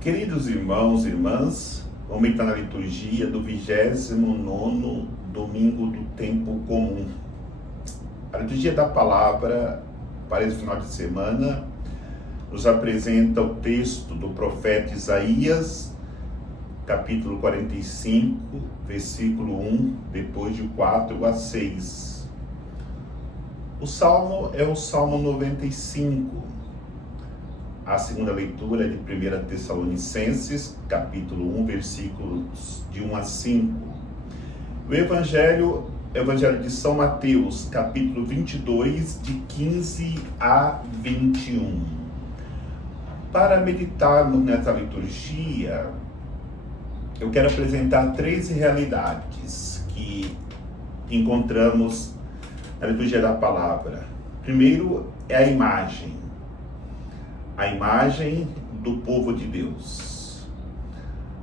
Queridos irmãos e irmãs, vamos entrar na liturgia do 29º domingo do tempo comum. A liturgia da palavra para esse final de semana nos apresenta o texto do profeta Isaías, capítulo 45, versículo 1, depois de 4 a 6. O salmo é o Salmo 95. A segunda leitura é de 1 Tessalonicenses, capítulo 1, versículos de 1 a 5. O Evangelho de São Mateus, capítulo 22, de 15 a 21. Para meditarmos nessa liturgia, eu quero apresentar 3 realidades que encontramos na liturgia da palavra. Primeiro é a imagem do povo de Deus.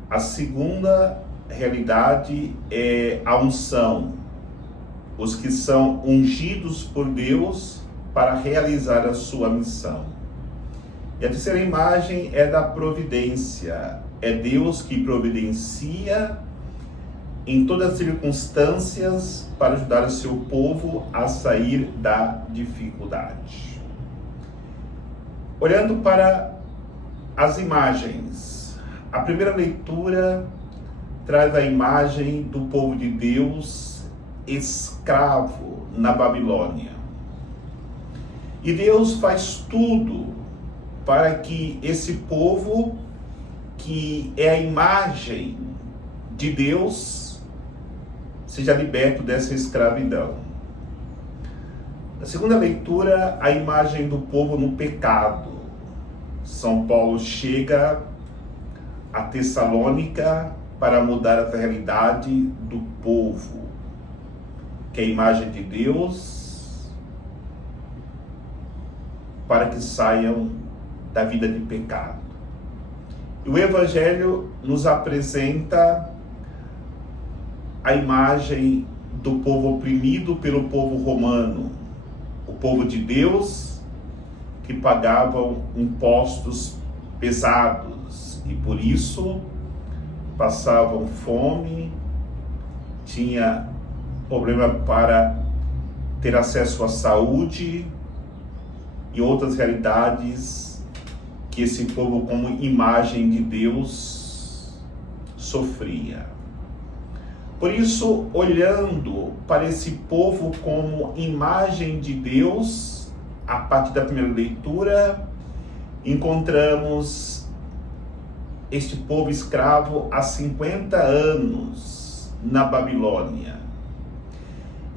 A segunda realidade é a unção, os que são ungidos por Deus para realizar a sua missão. E a terceira imagem é da providência, é Deus que providencia em todas as circunstâncias para ajudar o seu povo a sair da dificuldade. Olhando para as imagens, a primeira leitura traz a imagem do povo de Deus escravo na Babilônia. E Deus faz tudo para que esse povo, que é a imagem de Deus, seja liberto dessa escravidão. Na segunda leitura, a imagem do povo no pecado. São Paulo chega a Tessalônica para mudar essa realidade do povo, que é a imagem de Deus, para que saiam da vida de pecado. E o Evangelho nos apresenta a imagem do povo oprimido pelo povo romano, o povo de Deus que pagavam impostos pesados e por isso passavam fome, tinha problema para ter acesso à saúde e outras realidades que esse povo, como imagem de Deus, sofria. Por isso, olhando para esse povo como imagem de Deus, a partir da primeira leitura, encontramos este povo escravo há 50 anos na Babilônia.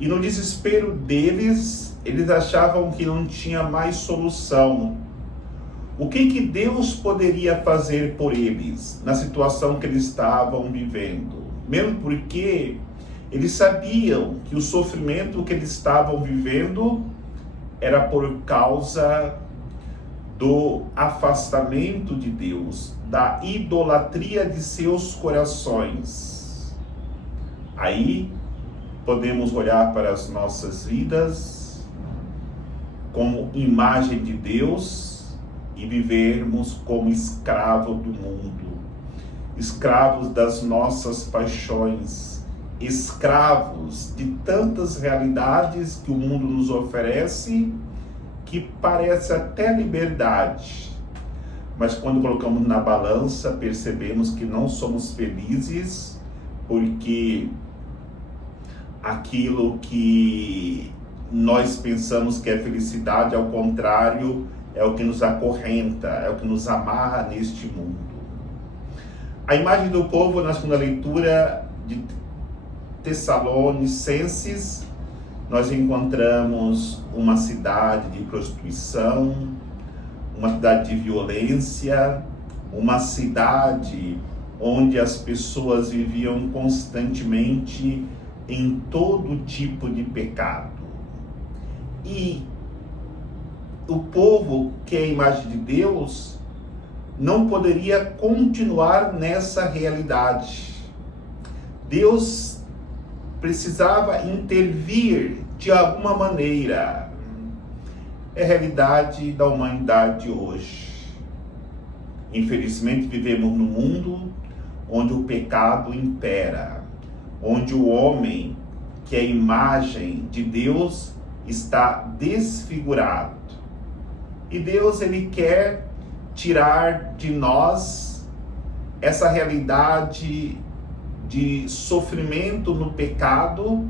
E no desespero deles, eles achavam que não tinha mais solução. O que Deus poderia fazer por eles na situação que eles estavam vivendo? Mesmo porque eles sabiam que o sofrimento que eles estavam vivendo era por causa do afastamento de Deus, da idolatria de seus corações. Aí podemos olhar para as nossas vidas como imagem de Deus e vivermos como escravo do mundo, escravos das nossas paixões, escravos de tantas realidades que o mundo nos oferece, que parece até liberdade, mas quando colocamos na balança, percebemos que não somos felizes, porque aquilo que nós pensamos que é felicidade, ao contrário, é o que nos acorrenta, é o que nos amarra neste mundo. A imagem do povo na segunda leitura de Tessalonicenses, nós encontramos uma cidade de prostituição, uma cidade de violência, uma cidade onde as pessoas viviam constantemente em todo tipo de pecado. E o povo, que é a imagem de Deus, não poderia continuar nessa realidade. Deus precisava intervir de alguma maneira. É a realidade da humanidade hoje. Infelizmente vivemos num mundo onde o pecado impera, onde o homem, que é a imagem de Deus, está desfigurado. E Deus, ele quer tirar de nós essa realidade de sofrimento no pecado,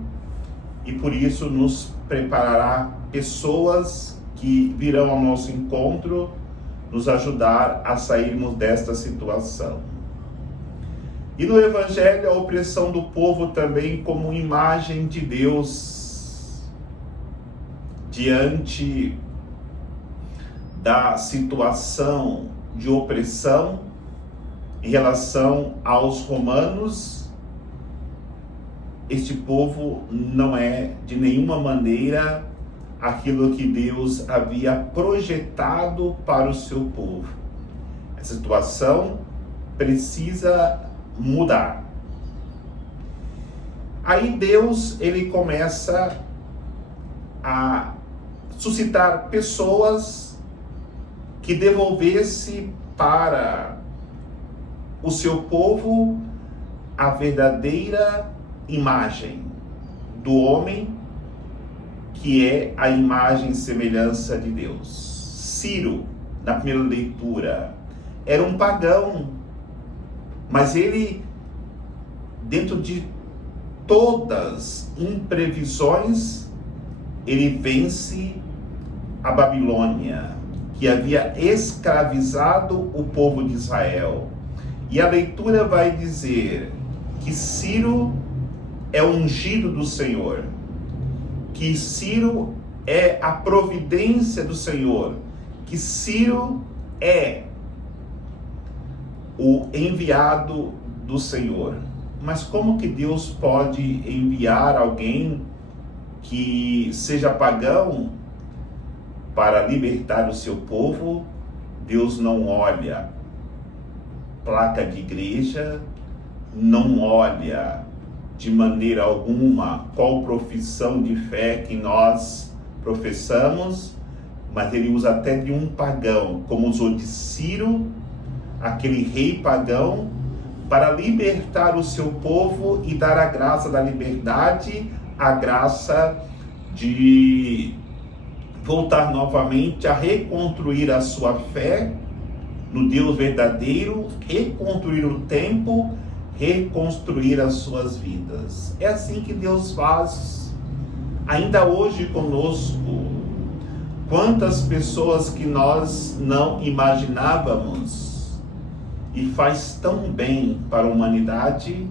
e por isso nos preparará pessoas que virão ao nosso encontro, nos ajudar a sairmos desta situação. E no Evangelho, a opressão do povo também como imagem de Deus diante da situação de opressão em relação aos romanos. Este povo não é de nenhuma maneira aquilo que Deus havia projetado para o seu povo. Essa situação precisa mudar. Aí Deus, ele começa a suscitar pessoas que devolvesse para o seu povo a verdadeira imagem do homem, que é a imagem e semelhança de Deus. Ciro, na primeira leitura, era um pagão, mas ele, dentro de todas imprevisões, ele vence a Babilônia, que havia escravizado o povo de Israel. E a leitura vai dizer que Ciro é o ungido do Senhor, que Ciro é a providência do Senhor, que Ciro é o enviado do Senhor. Mas como que Deus pode enviar alguém que seja pagão para libertar o seu povo? Deus não olha placa de igreja, não olha de maneira alguma qual profissão de fé que nós professamos, mas ele usa até de um pagão, como usou de Ciro, aquele rei pagão, para libertar o seu povo e dar a graça da liberdade, a graça de voltar novamente a reconstruir a sua fé no Deus verdadeiro, reconstruir o templo, reconstruir as suas vidas. É assim que Deus faz, ainda hoje conosco. Quantas pessoas que nós não imaginávamos, e faz tão bem para a humanidade,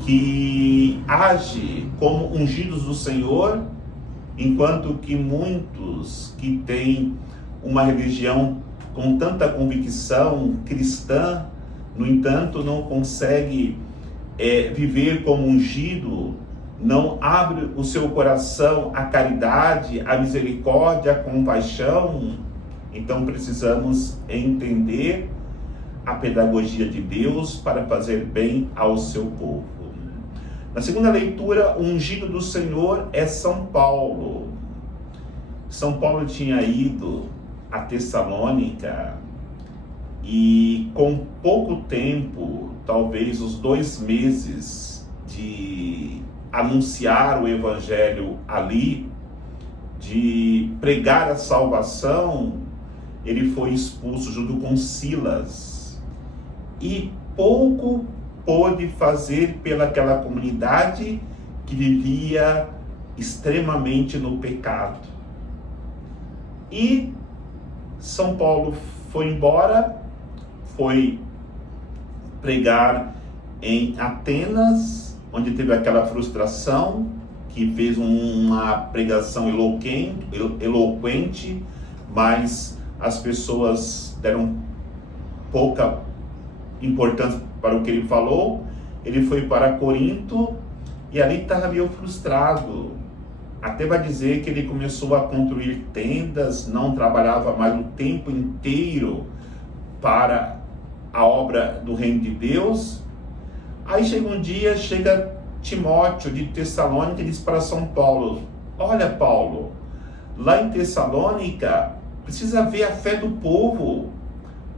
que age como ungidos do Senhor, enquanto que muitos que têm uma religião com tanta convicção cristã, no entanto, não consegue viver como ungido, não abre o seu coração à caridade, à misericórdia, à compaixão. Então precisamos entender a pedagogia de Deus para fazer bem ao seu povo. Na segunda leitura, o ungido do Senhor é São Paulo. São Paulo tinha ido a Tessalônica e com pouco tempo, talvez os 2 meses de anunciar o Evangelho ali, de pregar a salvação, ele foi expulso junto com Silas. E pouco pôde fazer pelaquela comunidade que vivia extremamente no pecado. E São Paulo foi embora, foi pregar em Atenas, onde teve aquela frustração, que fez uma pregação eloquente, mas as pessoas deram pouca importância para o que ele falou. Ele foi para Corinto e ali estava meio frustrado. Até vai dizer que ele começou a construir tendas, não trabalhava mais o tempo inteiro para a obra do reino de Deus. Aí chega Timóteo de Tessalônica e diz para São Paulo: olha, Paulo, lá em Tessalônica precisa ver a fé do povo,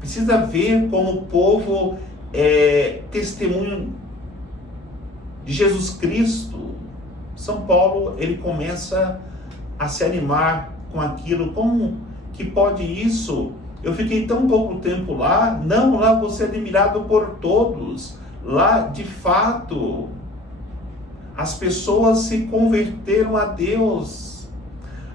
precisa ver como o povo é testemunho de Jesus Cristo. São Paulo, ele começa a se animar com aquilo. Como que pode isso? Eu fiquei tão pouco tempo lá. Não, lá você é admirado por todos. Lá, de fato, as pessoas se converteram a Deus.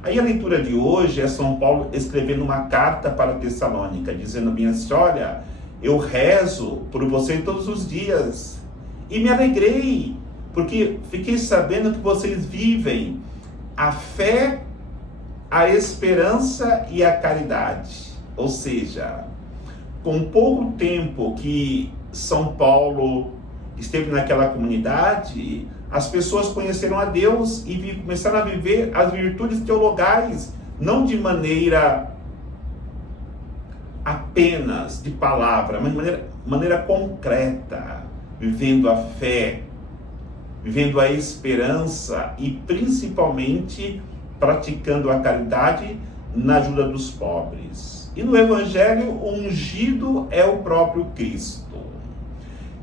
Aí a leitura de hoje é São Paulo escrevendo uma carta para Tessalônica, dizendo bem assim: olha, eu rezo por você todos os dias e me alegrei, porque fiquei sabendo que vocês vivem a fé, a esperança e a caridade. Ou seja, com pouco tempo que São Paulo esteve naquela comunidade, as pessoas conheceram a Deus e começaram a viver as virtudes teologais, não de maneira apenas de palavra, mas de maneira concreta, vivendo a fé, vivendo a esperança e principalmente praticando a caridade na ajuda dos pobres. E no Evangelho, o ungido é o próprio Cristo,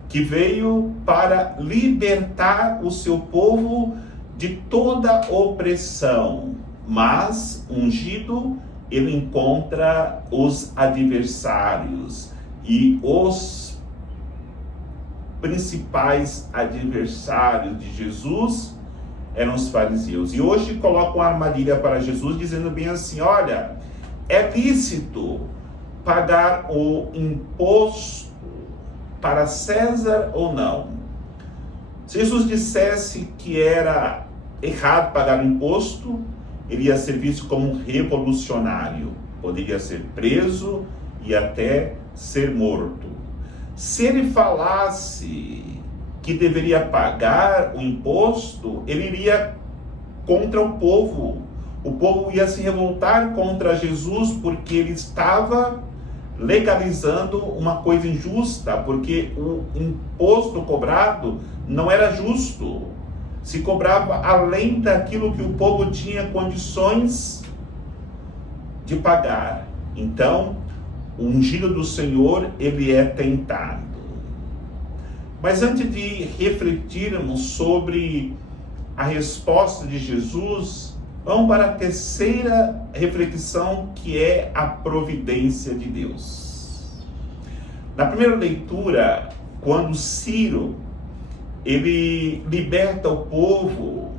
que veio para libertar o seu povo de toda opressão. Mas, ungido, ele encontra os adversários. E os principais adversários de Jesus eram os fariseus. E hoje colocam uma armadilha para Jesus, dizendo bem assim: olha, é lícito pagar o imposto para César ou não? Se Jesus dissesse que era errado pagar o imposto, ele ia ser visto como um revolucionário, poderia ser preso e até ser morto. Se ele falasse que deveria pagar o imposto, ele iria contra o povo ia se revoltar contra Jesus, porque ele estava legalizando uma coisa injusta, porque o imposto cobrado não era justo, se cobrava além daquilo que o povo tinha condições de pagar. Então, o ungido do Senhor, ele é tentado. Mas antes de refletirmos sobre a resposta de Jesus, vamos para a terceira reflexão, que é a providência de Deus. Na primeira leitura, quando Ciro, ele liberta o povo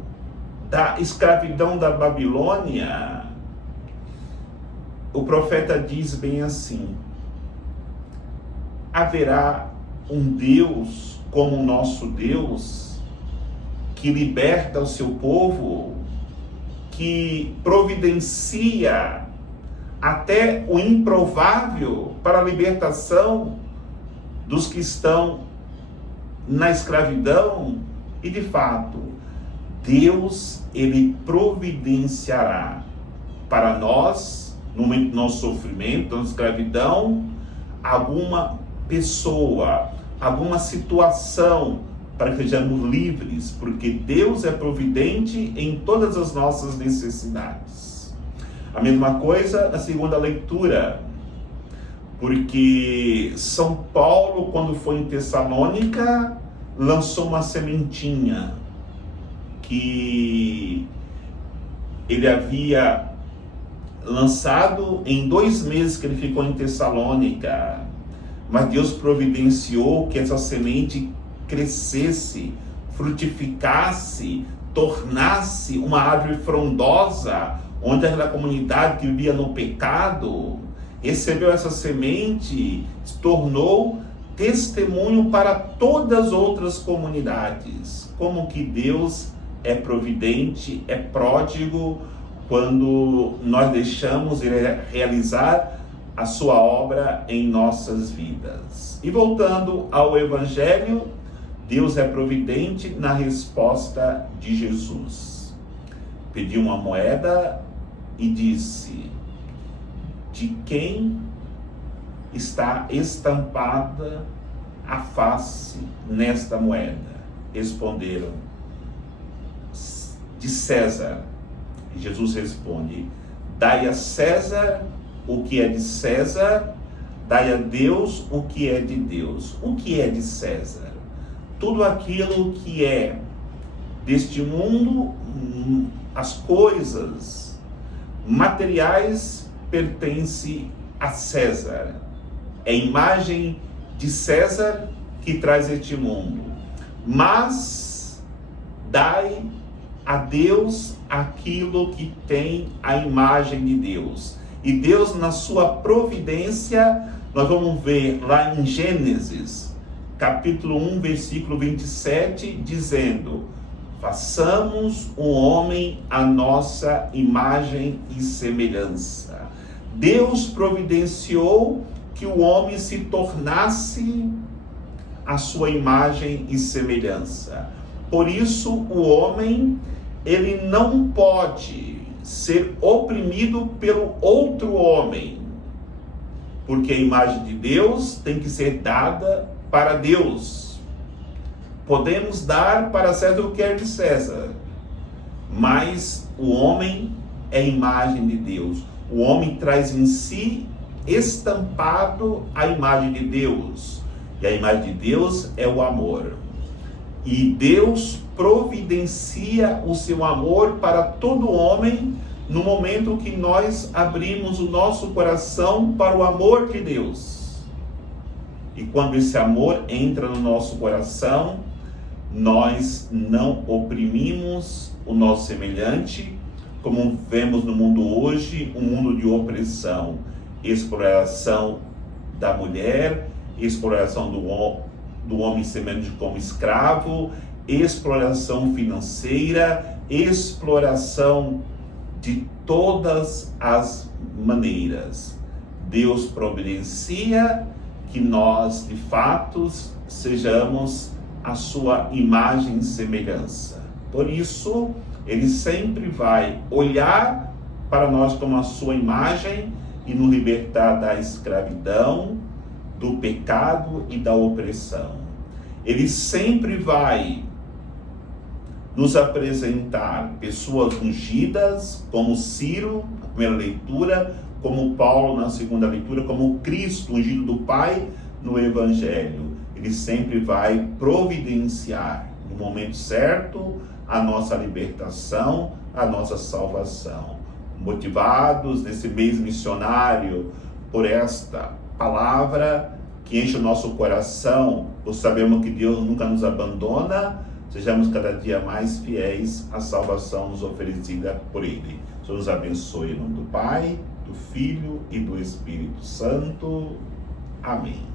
da escravidão da Babilônia, o profeta diz bem assim: haverá um Deus como o nosso Deus, que liberta o seu povo, que providencia até o improvável para a libertação dos que estão na escravidão? E de fato, Deus, ele providenciará para nós, no momento do nosso sofrimento, na escravidão, alguma pessoa, alguma situação, para que sejamos livres, porque Deus é providente em todas as nossas necessidades. A mesma coisa na segunda leitura, porque São Paulo, quando foi em Tessalônica, lançou uma sementinha que ele havia lançado em 2 meses que ele ficou em Tessalônica, mas Deus providenciou que essa semente crescesse, frutificasse, tornasse uma árvore frondosa, onde aquela comunidade que vivia no pecado recebeu essa semente, se tornou testemunho para todas as outras comunidades. Como que Deus é providente, é pródigo, quando nós deixamos Ele realizar a sua obra em nossas vidas. E voltando ao Evangelho, Deus é providente na resposta de Jesus. Pediu uma moeda e disse: de quem está estampada a face nesta moeda? Responderam: de César. E Jesus responde: dai a César o que é de César, dai a Deus o que é de Deus. O que é de César? Tudo aquilo que é deste mundo, as coisas materiais pertence a César. É a imagem de César que traz este mundo. Mas dai a Deus aquilo que tem a imagem de Deus. E Deus, na sua providência, nós vamos ver lá em Gênesis, capítulo 1, versículo 27, dizendo: façamos o homem à nossa imagem e semelhança. Deus providenciou que o homem se tornasse a sua imagem e semelhança. Por isso, o homem, ele não pode ser oprimido pelo outro homem, porque a imagem de Deus tem que ser dada para Deus. Podemos dar para César o que é de César, mas o homem é a imagem de Deus. O homem traz em si estampado a imagem de Deus, e a imagem de Deus é o amor. E Deus providencia o seu amor para todo homem no momento que nós abrimos o nosso coração para o amor de Deus. E quando esse amor entra no nosso coração, nós não oprimimos o nosso semelhante, como vemos no mundo hoje, um mundo de opressão, exploração da mulher, exploração do homem semelhante como escravo, exploração financeira, exploração de todas as maneiras. Deus providencia que nós, de fato, sejamos a sua imagem e semelhança. Por isso, ele sempre vai olhar para nós como a sua imagem e nos libertar da escravidão, do pecado e da opressão. Ele sempre vai nos apresentar pessoas ungidas, como Ciro, na primeira leitura, como Paulo na segunda leitura, como Cristo, ungido do Pai, no Evangelho. Ele sempre vai providenciar, no momento certo, a nossa libertação, a nossa salvação. Motivados nesse mês missionário por esta palavra que enche o nosso coração, pois sabemos que Deus nunca nos abandona, sejamos cada dia mais fiéis à salvação nos oferecida por Ele. Deus nos abençoe em nome do Pai, do Filho e do Espírito Santo. Amém.